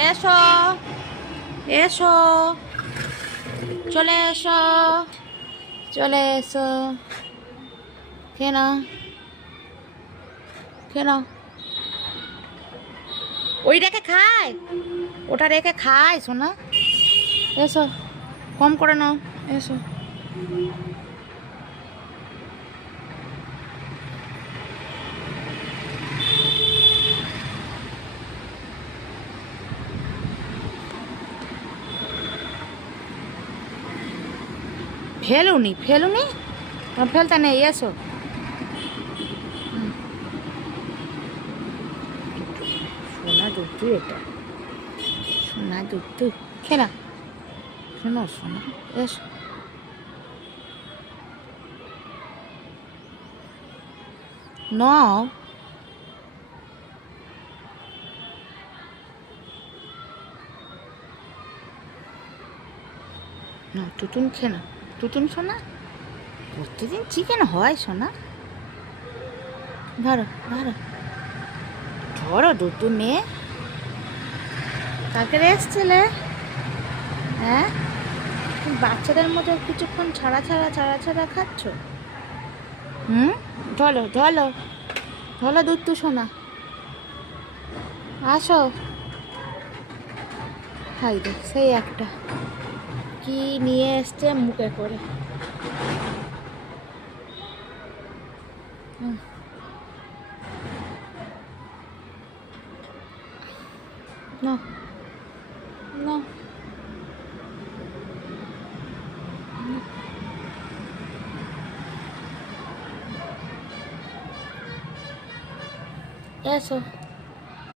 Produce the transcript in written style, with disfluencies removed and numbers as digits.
এসো এসো, চলে এসো, চলে এসো। খেয়ে নাও, খেয়ে নাও। ওই রেখে খায়, ওটা রেখে খায় সোনা। এসো, কম করে নাও, এসো। ফেলুনি ফেলুনি, ফেলতে নেই, এসো। সোনা দুধু, এটা সোনা দুধু, খেলা। শোনো সোনা, এসো। নাও, না টুটুন খেয়ে না, টুটুন সোনা। প্রতিদিন চিকেন হয় সোনা? ধরো ধরো ধরো, দুধু মেয়ে। কাকে এসছিলে? হ্যাঁ, বাচ্চাদের মতো কিছুক্ষণ ছাড়া ছাড়া ছাড়া ছাড়া খাচ্ছ? ঢলো ঢলো ঢলো, দুধ সোনা, আসো। হাই রে, সেই একটা কি নিয়ে এসছে মুখে করে। না না, এসো।